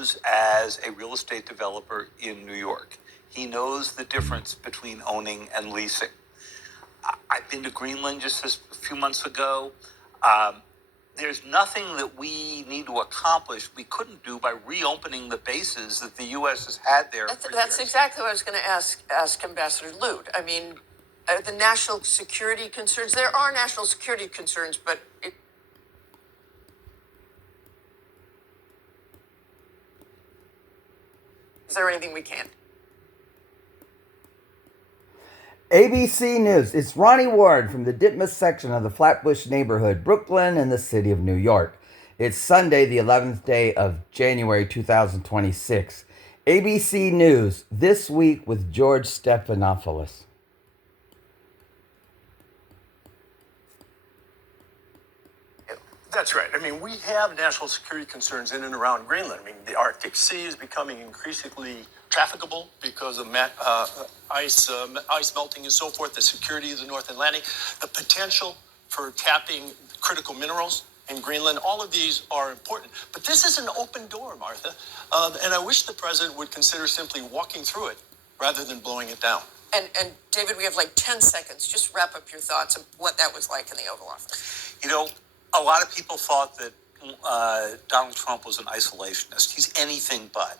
knows as a real estate developer in New York. He knows the difference between owning and leasing. I've been to Greenland just a few months ago. There's nothing that we need to accomplish we couldn't do by reopening the bases that the U.S. has had there for That's years. exactly what I was going to ask Ambassador Lute. I mean, the national security concerns, there are national security concerns, but is there anything we can't? ABC News. It's Ronnie-Ward from the Ditmas section of the Flatbush neighborhood, Brooklyn, in the city of New York. It's Sunday, the 11th day of January 2026. ABC News, this week with George Stephanopoulos. That's right. I mean, we have national security concerns in and around Greenland. I mean, the Arctic Sea is becoming increasingly trafficable because of ice melting and so forth, the security of the North Atlantic, the potential for tapping critical minerals in Greenland. All of these are important. But this is an open door, Martha. And I wish the president would consider simply walking through it rather than blowing it down. And David, we have like 10 seconds. Just wrap up your thoughts of what that was like in the Oval Office. You know, a lot of people thought that Donald Trump was an isolationist. He's anything but.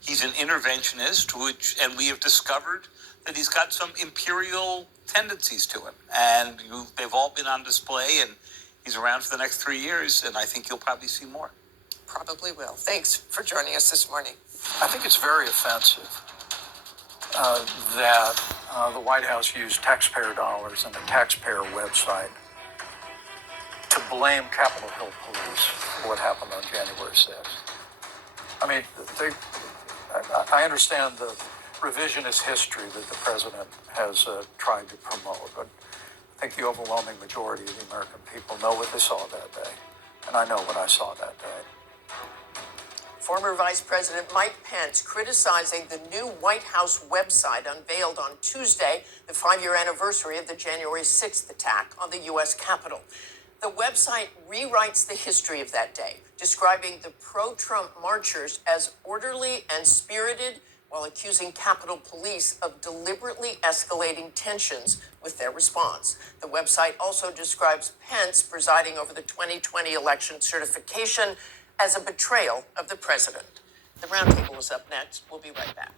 He's an interventionist, and we have discovered that he's got some imperial tendencies to him. And they've all been on display, and he's around for the next 3 years, and I think you'll probably see more. Probably will. Thanks for joining us this morning. I think it's very offensive that the White House used taxpayer dollars and the taxpayer website to blame Capitol Hill police for what happened on January 6th. I mean, I understand the revisionist history that the president has tried to promote, but I think the overwhelming majority of the American people know what they saw that day, and I know what I saw that day. Former Vice President Mike Pence criticizing the new White House website unveiled on Tuesday, the 5-year anniversary of the January 6th attack on the U.S. Capitol. The website rewrites the history of that day, describing the pro-Trump marchers as orderly and spirited, while accusing Capitol Police of deliberately escalating tensions with their response. The website also describes Pence presiding over the 2020 election certification as a betrayal of the president. The Roundtable is up next. We'll be right back.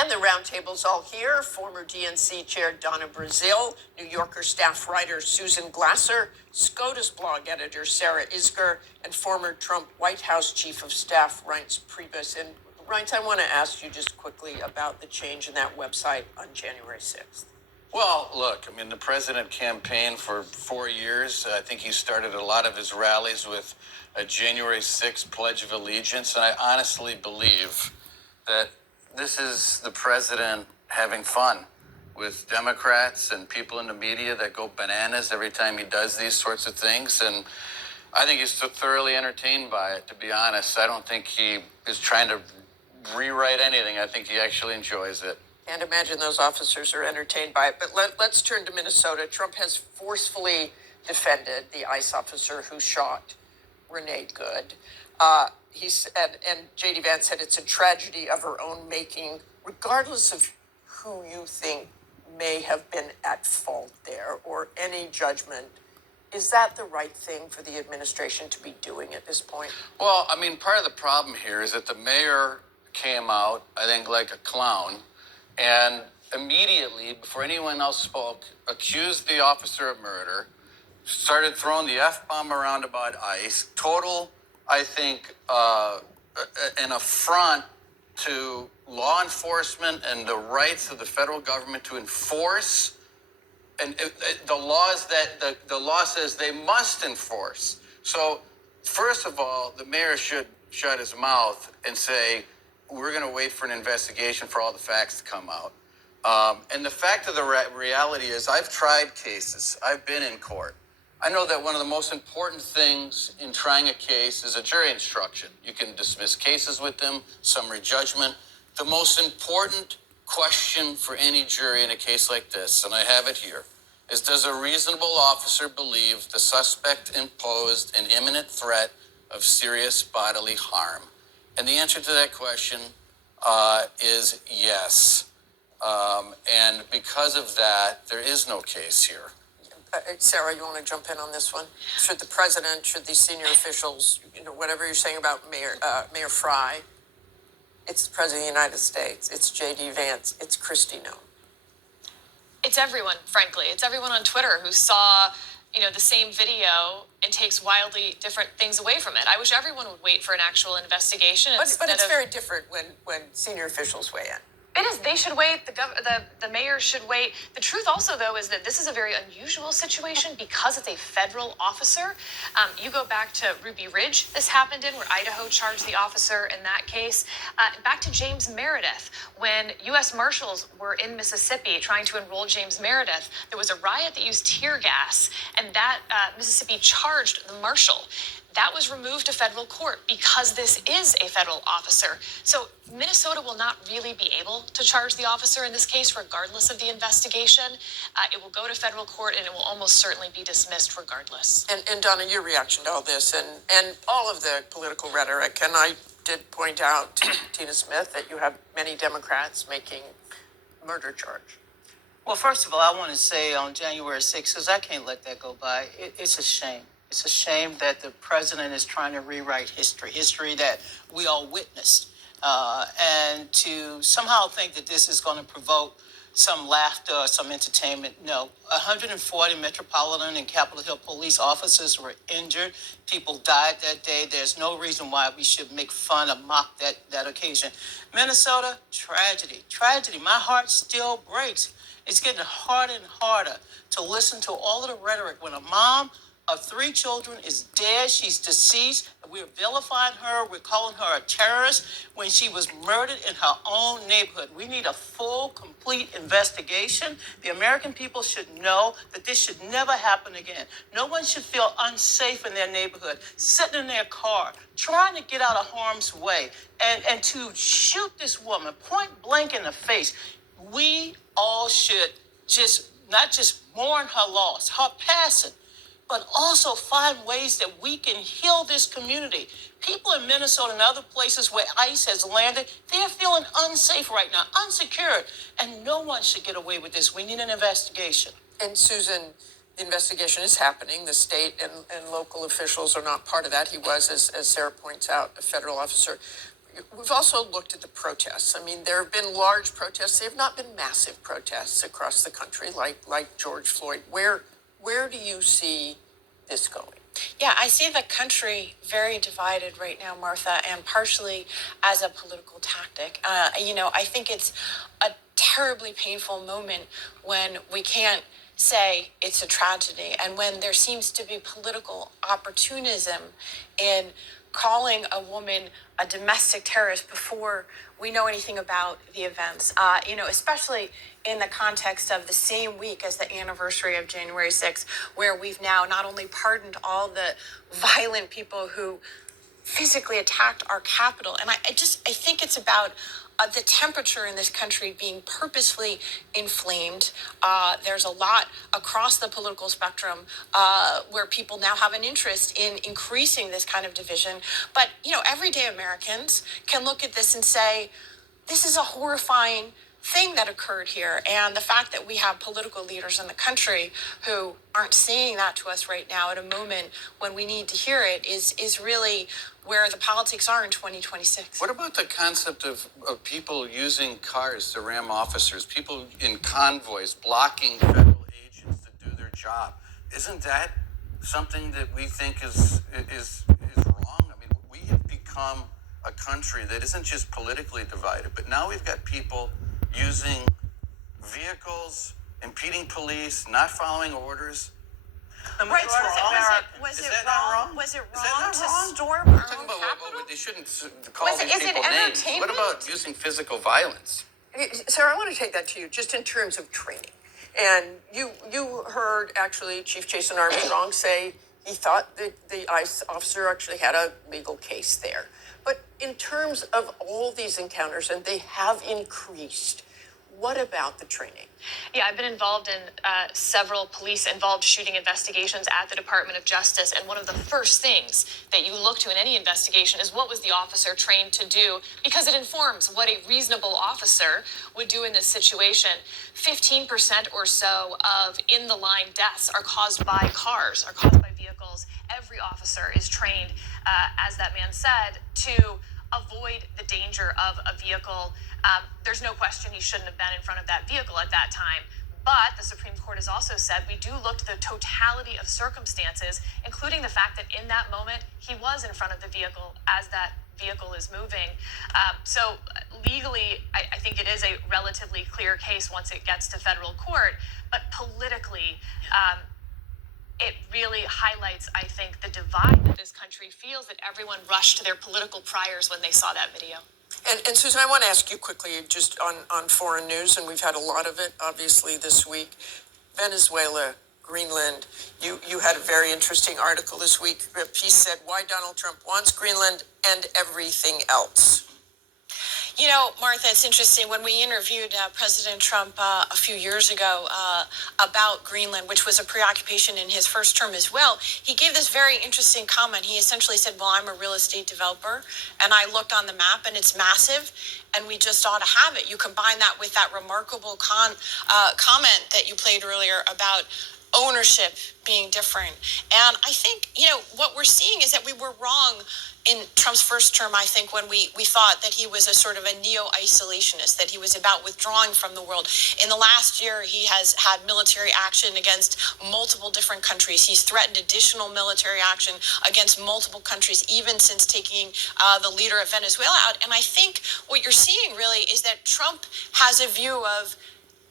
And the Roundtable's all here. Former DNC Chair Donna Brazil, New Yorker staff writer Susan Glasser, SCOTUS blog editor Sarah Isger, and former Trump White House Chief of Staff Reince Priebus. And Reince, I want to ask you just quickly about the change in that website on January 6th. Well, look, I mean, the president campaigned for 4 years. I think he started a lot of his rallies with a January 6th Pledge of Allegiance. And I honestly believe that this is the president having fun with Democrats and people in the media that go bananas every time he does these sorts of things. And I think he's so thoroughly entertained by it, to be honest. I don't think he is trying to rewrite anything. I think he actually enjoys it. Can't imagine those officers are entertained by it. But let's turn to Minnesota. Trump has forcefully defended the ICE officer who shot Renee Good. He said, and J.D. Vance said, it's a tragedy of her own making, regardless of who you think may have been at fault there or any judgment. Is that the right thing for the administration to be doing at this point? Well, I mean, part of the problem here is that the mayor came out, I think, like a clown, and immediately, before anyone else spoke, accused the officer of murder, started throwing the F-bomb around about ICE, total, I think, an affront to law enforcement and the rights of the federal government to enforce and the laws that the law says they must enforce. So, first of all, the mayor should shut his mouth and say, we're going to wait for an investigation for all the facts to come out. And the fact of the reality is I've tried cases. I've been in court. I know that one of the most important things in trying a case is a jury instruction. You can dismiss cases with them, summary judgment. The most important question for any jury in a case like this, and I have it here, is does a reasonable officer believe the suspect imposed an imminent threat of serious bodily harm? And the answer to that question is yes. And because of that, there is no case here. Sarah, you want to jump in on this one? Should the president, should these senior officials, whatever you're saying about Mayor Fry, it's the president of the United States, it's J.D. Vance, it's Kristi Noem. It's everyone, frankly. It's everyone on Twitter who saw, the same video and takes wildly different things away from it. I wish everyone would wait for an actual investigation. But it's very different when senior officials weigh in. It is. They should wait. The mayor should wait. The truth also, though, is that this is a very unusual situation because it's a federal officer. You go back to Ruby Ridge, this happened in, where Idaho charged the officer in that case. Back to James Meredith, when U.S. Marshals were in Mississippi trying to enroll James Meredith, there was a riot that used tear gas, and that Mississippi charged the marshal. That was removed to federal court because this is a federal officer. So Minnesota will not really be able to charge the officer in this case, regardless of the investigation. It will go to federal court, and it will almost certainly be dismissed regardless. And Donna, your reaction to all this and all of the political rhetoric, and I did point out to Tina Smith that you have many Democrats making murder charge. Well, first of all, I want to say on January 6th, because I can't let that go by, it's a shame. It's a shame that the president is trying to rewrite history that we all witnessed. And to somehow think that this is going to provoke some laughter or some entertainment, no. 140 Metropolitan and Capitol Hill police officers were injured. People died that day. There's no reason why we should make fun or mock that occasion. Minnesota, tragedy. My heart still breaks. It's getting harder and harder to listen to all of the rhetoric when a mom of 3 children is dead. She's deceased. We're vilifying her. We're calling her a terrorist when she was murdered in her own neighborhood. We need a full, complete investigation. The American people should know that this should never happen again. No one should feel unsafe in their neighborhood, sitting in their car, trying to get out of harm's way, and to shoot this woman point blank in the face. We all should not just mourn her loss, her passing, but also find ways that we can heal this community. People in Minnesota and other places where ICE has landed, they're feeling unsafe right now, unsecured, and no one should get away with this. We need an investigation. And Susan, the investigation is happening. The state and local officials are not part of that. He was, as Sarah points out, a federal officer. We've also looked at the protests. I mean, there have been large protests. They have not been massive protests across the country like George Floyd. Where do you see this going? Yeah, I see the country very divided right now, Martha, and partially as a political tactic. I think it's a terribly painful moment when we can't say it's a tragedy and when there seems to be political opportunism in calling a woman a domestic terrorist before we know anything about the events, especially in the context of the same week as the anniversary of January 6th, where we've now not only pardoned all the violent people who physically attacked our Capitol, and I think it's about the temperature in this country being purposefully inflamed. There's a lot across the political spectrum where people now have an interest in increasing this kind of division. But, everyday Americans can look at this and say, this is a horrifying thing that occurred here. And the fact that we have political leaders in the country who aren't saying that to us right now at a moment when we need to hear it is really where the politics are in 2026. What about the concept of people using cars to ram officers, people in convoys blocking federal agents to do their job? Isn't that something that we think is wrong? I mean, we have become a country that isn't just politically divided, but now we've got people using vehicles, impeding police, not following orders. Right, was it wrong to storm our own Capitol? They shouldn't call these people names. What about using physical violence? Sarah, I want to take that to you just in terms of training. And you heard actually Chief Jason Armstrong say he thought that the ICE officer actually had a legal case there. But in terms of all these encounters, and they have increased, What about the training? Yeah, I've been involved in several police-involved shooting investigations at the Department of Justice, and one of the first things that you look to in any investigation is what was the officer trained to do, because it informs what a reasonable officer would do in this situation. 15% or so of in-the-line deaths are caused by cars, are caused by vehicles. Every officer is trained, as that man said, to avoid the danger of a vehicle. There's no question he shouldn't have been in front of that vehicle at that time. But the Supreme Court has also said we do look to the totality of circumstances, including the fact that in that moment he was in front of the vehicle as that vehicle is moving. So legally, I think it is a relatively clear case once it gets to federal court. But politically, it really highlights, I think, the divide that this country feels, that everyone rushed to their political priors when they saw that video. And Susan, I want to ask you quickly just on foreign news, and we've had a lot of it, obviously, this week. Venezuela, Greenland. You had a very interesting article this week. A piece said why Donald Trump wants Greenland and everything else. You know, Martha, it's interesting. When we interviewed President Trump a few years ago about Greenland, which was a preoccupation in his first term as well, he gave this very interesting comment. He essentially said, well, I'm a real estate developer, and I looked on the map, and it's massive, and we just ought to have it. You combine that with that remarkable comment that you played earlier about ownership being different. And I think, what we're seeing is that we were wrong in Trump's first term, I think, when we thought that he was a sort of a neo-isolationist, that he was about withdrawing from the world. In the last year, he has had military action against multiple different countries. He's threatened additional military action against multiple countries, even since taking the leader of Venezuela out. And I think what you're seeing really is that Trump has a view of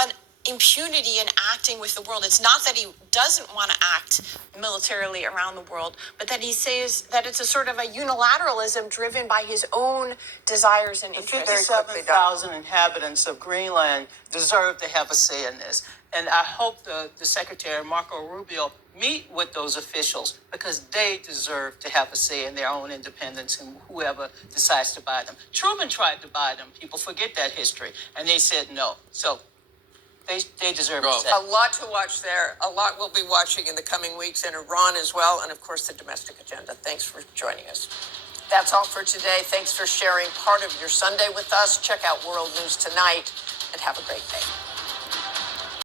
an impunity in acting with the world. It's not that he doesn't want to act militarily around the world, but that he says that it's a sort of a unilateralism driven by his own desires and interests. 57,000 inhabitants of Greenland deserve to have a say in this. And I hope the Secretary, Marco Rubio, meet with those officials because they deserve to have a say in their own independence and whoever decides to buy them. Truman tried to buy them. People forget that history. And they said no. So they deserve a say. A lot to watch there. A lot we'll be watching in the coming weeks, and Iran as well, and of course the domestic agenda. Thanks for joining us. That's all for today. Thanks for sharing part of your Sunday with us. Check out World News Tonight, and have a great day.